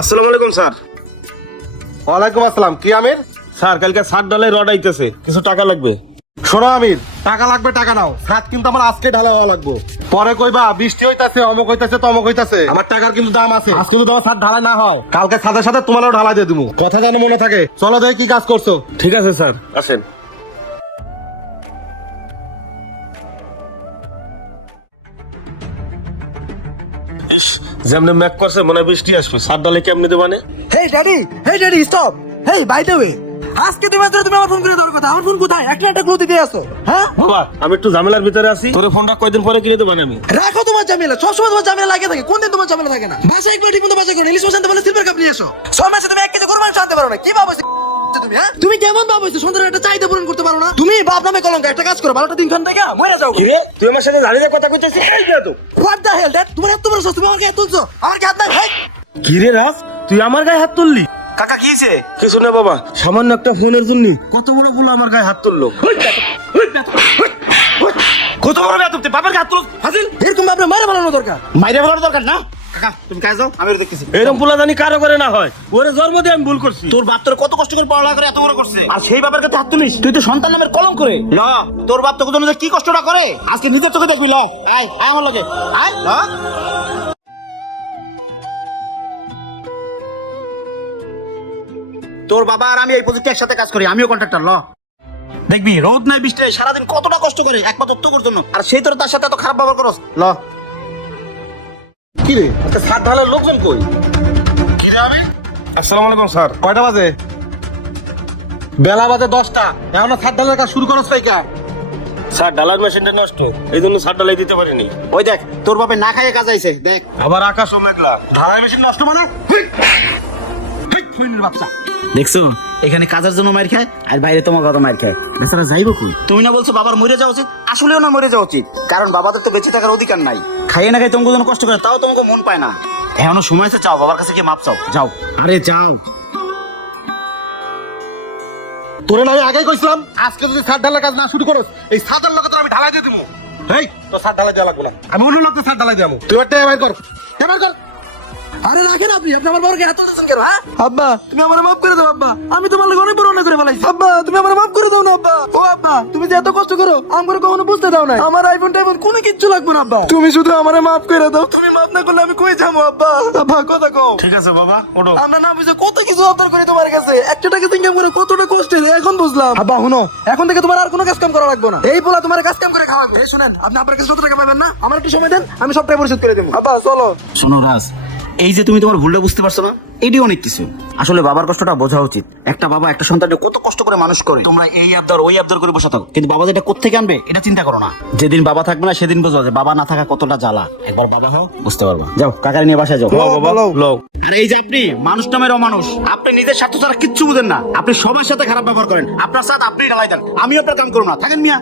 আসসালামু আলাইকুম স্যার। ওয়ালাইকুম আসসালাম। কি আমির? স্যার কালকে সাত ডালাই রড আইতেছে। কিছু টাকা লাগবে? শোনো আমির টাকা লাগবে টাকা নাও। সাত কিন্তু আমার আজকে ঢালা হওয়া লাগবো। পরে কইবা বৃষ্টি হইতাছে অমুক হইতাছে তমক হইতাছে। আমার টাকার কিন্তু দাম আছে। আজকে যদি তোমার সাত ঢালাই না হয়। কালকে সাথে সাথে তোমারও ঢালাই দিয়ে দিবো কথা যেন মনে থাকে। চলো দেখি কি কাজ করছ। ঠিক আছে স্যার। আসেন। যেমনি ম্যাক করছে, মনে বৃষ্টি আসবে। সাত ডালে কেমনি দেবানে? Hey daddy hey daddy stop hey by the way আজকে তুমি আমার ফোন করে দেওয়ার কথা। আমার ফোন কোথায়? একটা একটা ক্লু দিতে আসো। হ্যাঁ? বাবা আমি একটু ঝামেলার ভিতরে আছি। তোর ফোনটা কয়দিন পরে কিনে দেবানে আমি? রাখো তোমার ঝামেলা। সবসময় তোমার ঝামেলা লাগে থাকে। কোন দিন তোমার ঝামেলা থাকে না। বাসায় একবার ঠিক মতো বাসায় করো। ইলিশ মাছ আনতে বলে সিলভার কাপ নিয়ে এসো। ছয় মাসে তুমি এক কেজি গরু মাংস আনতে পারো না। কি ভাবো তুমি হ্যাঁ? তুমি কেমন ভাবো সন্তানের একটা চাহিদা পূরণ করতে পারো না। তুমি বাপ নামে কলঙ্ক। একটা কাজ করো বারোটা দিন খান থেকে মরে যাও। কিরে? তুই আমার সাথে দাঁড়িয়ে কথা কইতেছিস? এই যে তো। হোয়াট দ্য হেল দ্যাট তোমার এত বড় তুমি আমার গায়ে তুলছো? আমার গায়ে হাত নাই? ভাই কিরে রাজ তুই আমার গায়ে হাত তুললি? কাকা কি হয়েছে? কিছু না বাবা সামান্য একটা ফোনের জন্য কত বড় বলে আমার গায়ে হাত তুললো। কত বড় বেয়াদব তুই বাবার হাত তুলো। ফাজিল। এরকম ভাবে মারা বানানো দরকার। মাইরে ফেলার দরকার না? কাকা তুমি কাজ যাও আমি দেখতেছি। এরকম পোলা জানি কারও করে না হয়। ওরে জন্ম দিয়ে আমি ভুল করছি। তোর বাপ তোর কত কষ্ট করে পড়ালেখা করে এত বড় করছে? আর সেই বাবার কাছে হাত তুলিস তুই তো সন্তান নামের কলম করে ল তোর বাপ তোকে জন্য কি কষ্টটা করে? আজকে নিজের চোখে দেখবি ল। আয় আয় আমার লগে। আয় ল। তোর বাবা আর আমি এই প্রজেক্টে একসাথে কাজ করি আমিও কন্ট্রাক্টর ল। দেখবি রোদ নাই বৃষ্টি নাই, সারাদিন কতটা কষ্ট করে একমাত্র তোর জন্য। আর সেই তোর তার সাথে এত খারাপ ব্যবহার করস ল। কি রে? আচ্ছা সাত ঢালার লোকজন কই? কি রে আমি আসসালামু আলাইকুম স্যার। কয়টা বাজে? বেলা বাজে দশটা। এখনও সাত ডালের কাজ শুরু করস পাইকা স্যার ডালার মেশিনটা নষ্ট। এই জন্য সার ডালাই দিতে পারিনি। ওই দেখ তোর বাপে না খাইয়ে কাজ আইছে দেখ। আবার আকাশ ও মেঘলা। ঢালাই মেশিন নষ্ট মানে? হুই! হুই, ফুইনের বাচ্চা। দেখছ? এখানে কাজের জন্য মার খায় আর বাইরে তোমার কথা মার খায়। এছাড়া যাইবো কই? তুমি না বলছো বাবার মরে যাওয়া উচিত? আসলেও না মরে যাওয়া উচিত। কারণ বাবাদের তো বেঁচে থাকার অধিকার নাই। খাইয়ে না খাই তোমাকে জন্য কষ্ট করে তাও তোমাকে মন পায় না। এখনও সময় আছে চাও বাবার কাছে গিয়ে মাপ চাও। যাও। আরে যাও। তোরে না আমি আগেই কইছিলাম আজকে যদি সাত ঢালার কাজ না শুরু করস এই সাতের লোকে তো আমি ঢালাই দিয়ে দিবো এই তো সাত ঢালাই দেওয়া লাগবে না। আমি অন্য লোককে সাত ঢালাই দেবো তুই একটা এবার কর। এবার কর। আরে রাখেন আপনি আপনি আমার বড়কে হাত তুলতেছেন কেন হ্যাঁ? আব্বা। তুমি আমার মাফ করে দাও আব্বা। আমি তোমার লাগে অনেক বড় অন্যায় করে ফেলাইছি। আব্বা তুমি আমার মাফ করে দাও না আব্বা। ও আব্বা তুমি যে এত কষ্ট করো আমার কখনো বুঝতে দাও না আমার আইফোন টাইফোন কোনো কিচ্ছু লাগবে না আব্বা। তুমি শুধু আমার মাফ করে দাও তুমি মাফ না করলে আমি কই যাব আব্বা? আব্বা কথা কও। ঠিক আছে বাবা ওঠো। আমরা না বুঝে কত কিছু অবদান করি তোমার কাছে। একটা টাকা ইনকাম করে কতটা কষ্ট এখন বুঝলাম। আব্বা শুনো এখন থেকে তোমার আর কোনো কাজ কাম করা লাগবে না। এই বলা তোমার কাজ কাম করে খাওয়াবো। এই শুনেন আপনি আপনার কাছে কত টাকা পাবেন না? আমার একটু সময় দেন আমি সব টাকা পরিশোধ করে দেবো। আব্বা চলো। শোনো রাজ এই যে তুমি তোমার ভুলটা বুঝতে পারছ না এটি অনেক কিছু। আসলে বাবার কষ্টটা বোঝা উচিত। একটা বাবা একটা সন্তানকে কত কষ্ট করে মানুষ করে। তোমরা এই আবদার ওই আবদার করে বসে থাকো। কিন্তু বাবা যেটা কোথেকে আনবে এটা চিন্তা করো না। যেদিন বাবা থাকবে না সেদিন বুঝবা যে বাবা না থাকা কতটা জ্বালা। একবার বাবা হও বুঝতে পারবা। যাও কাকারি নিয়ে বাসায় যাও। বাবা লও আর এই যে আপনি মানুষ নামের অমানুষ আপনি নিজের স্বার্থ ছাড়া কিচ্ছু বুঝেন না। আপনি সবার সাথে খারাপ ব্যবহার করেন। আপনার সাথে আপনি ঢালাই দেন। আমি আপনার কাম করুন না। থাকেন মিয়া।